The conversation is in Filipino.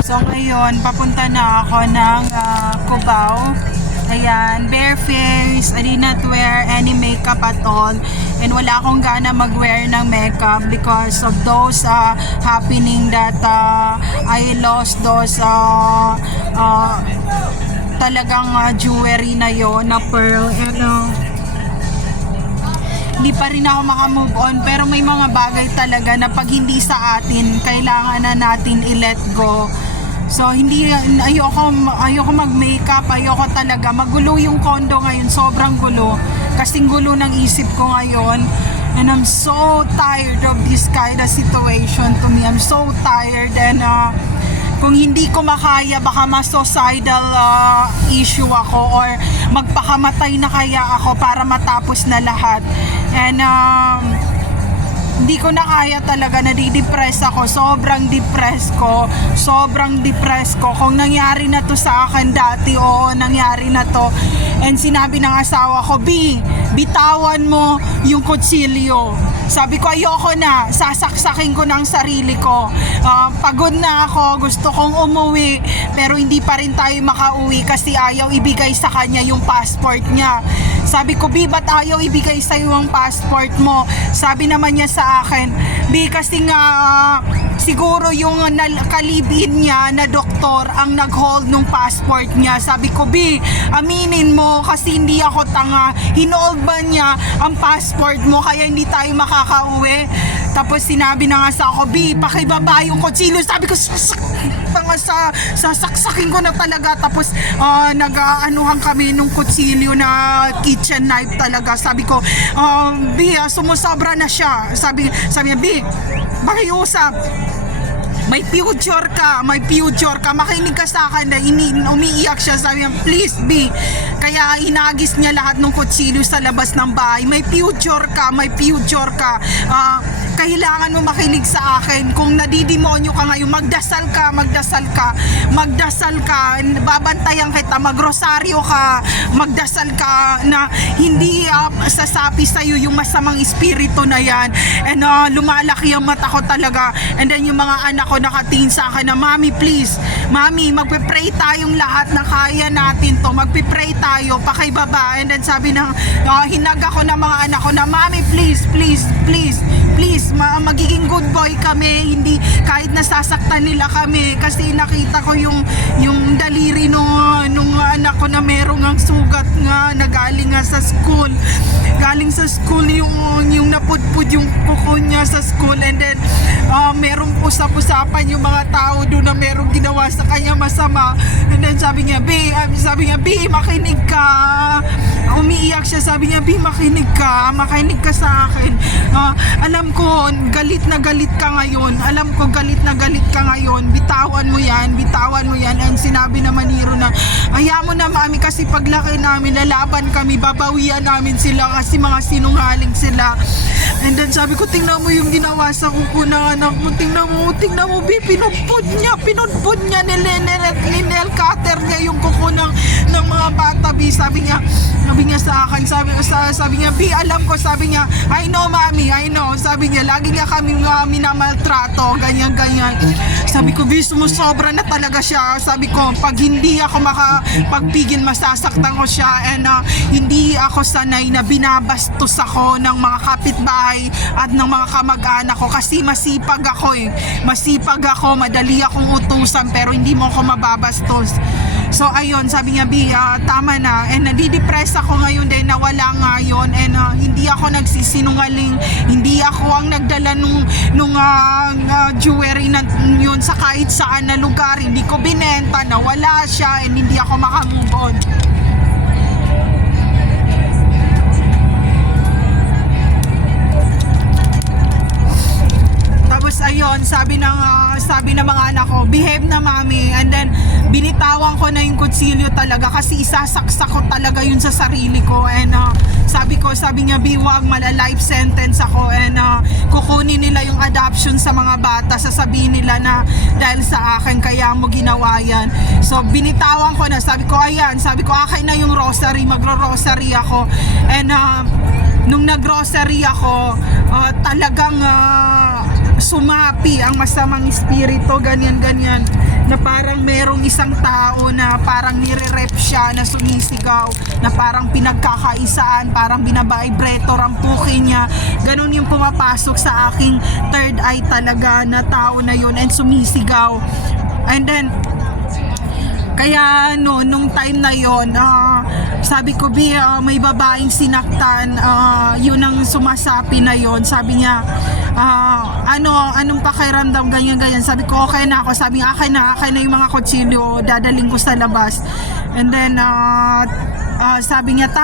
So ngayon, papunta na ako ng Cubao. Ayan, bareface, I did not wear any makeup at all. And wala akong gana mag-wear ng makeup because of those happening that I lost those talagang jewelry na yon na pearl. And hindi pa rin ako makamove on, pero may mga bagay talaga na pag hindi sa atin, kailangan na natin i-let go. So ayoko mag-makeup, ayoko talaga. Magulo yung condo ngayon, sobrang gulo. Kasing gulo ng isip ko ngayon. And I'm so tired of this kind of situation to me. I'm so tired, and kung hindi ko makaya, baka ma-suicidal issue ako or magpakamatay na kaya ako para matapos na lahat. And hindi ko na kaya talaga, nadidepress ako, sobrang depressed ko. Kung nangyari na to sa akin dati, oo, nangyari na to. And sinabi ng asawa ko, bitawan mo yung kutsilyo. Sabi ko, ayoko na, sasaksakin ko ng sarili ko. Pagod na ako, gusto kong umuwi, pero hindi pa rin tayo makauwi kasi ayaw ibigay sa kanya yung passport niya. Sabi ko, ba't ayaw ibigay sa'yo ang passport mo? Sabi naman niya sa akin, kasi nga siguro yung kalibin niya na doktor ang nag-hold ng passport niya. Sabi ko, aminin mo kasi hindi ako tanga. Hinold ba niya ang passport mo kaya hindi tayo makakauwi? Tapos sinabi na nga sa ako, pakibaba yung kutsilyo. Sabi ko, sasaksakin ko na talaga. Tapos nag-aanuhan kami nung kutsilyo na kitchen knife talaga. Sabi ko, sumusobra na siya. Sabi niya, pakiusap. May future ka, makinig ka sa akin. Umiiyak siya, sabi niya, please kaya inagis niya lahat ng kutsilyo sa labas ng bahay. May future ka. Kailangan mo makinig sa akin. Kung nadidemonyo ka ngayon, magdasal ka, babantayan kita, magrosaryo ka, magdasal ka na hindi sasapi sa'yo yung masamang espiritu na yan. And lumalaki ang mata ko talaga. And then yung mga anak ko nakatingin sa akin na, Mami, please, magpe-pray tayong lahat na kaya natin to. Magpe-pray tayo, pakibaba. And then sabi ng, hinag ako ng mga anak ko na, Mami, please, magiging good boy kami, hindi kahit nasasaktan nila kami, kasi nakita ko yung daliri nung anak ko na merong ang sugat nga na galing sa school yung napudpud yung kuko niya sa school. And then merong usap-usapan yung mga tao doon na merong ginawa sa kanya masama. And then sabi niya, makinig ka. Umiiyak siya, sabi niya, makinig ka sa akin. Alam ko galit na galit ka ngayon. Bitawan mo yan. And sinabi naman ni Hiro na, ayaw mo na, Mami, kasi paglaki namin, lalaban kami, babawian namin sila kasi mga sinungaling sila. And then sabi ko, tingnan mo yung ginawa sa kuko ng anak mo. Tingnan mo, pinudpud niya, ninel cutter niya yung kuko ng mga bata, Sabi niya sa akin, sabi niya, alam ko, sabi niya, I know, Mami, I know. Sabi niya, lagi niya kami minamaltrato, ganyan. Sabi ko, sumusobra na talaga siya. Sabi ko, pag hindi ako makapagpigil, masasaktan ko siya. And hindi ako sanay na binabastos ako ng mga kapitbahay at ng mga kamag-anak ko kasi masipag ako, madali akong utusan, pero hindi mo ako mababastos. So ayun, sabi niya, tama na. And nadidepress ako ngayon dahil nawala nga yun. And hindi ako nagsisinungaling, hindi ako ang nagdala nung jewelry na yun sa kahit saan na lugar. Hindi ko binenta, nawala siya, and hindi ako makamove on. Tapos ayun, sabi ng mga anak ko, behave na, Mami. And then binitawan ko na yung kutsilyo talaga kasi isasaksak ko talaga yun sa sarili ko. And sabi niya, wag, mala-life sentence ako. And kukunin nila yung adoption sa mga bata, sasabihin nila na dahil sa akin kaya mo ginawa yan. So binitawan ko na, sabi ko akin na yung rosary, magro-rosary ako. And nung nag-grocery ako, talagang sumapi ang masamang espiritu, ganyan na parang merong isang tao na parang nire-rep siya, na sumisigaw, na parang pinagkakaisaan, parang binabibrator ang puki niya. Ganon yung pumapasok sa aking third eye talaga na tao na yun, and sumisigaw. And then kaya nung time na yon, sabi ko, may babaeng sinaktan, yun ang sumasapi na yon. Sabi niya, anong pakiramdam, ganyan. Sabi ko, okay na ako. Sabi niya, akin na yung mga kutsilyo, dadaling ko sa labas. And then sabi niya,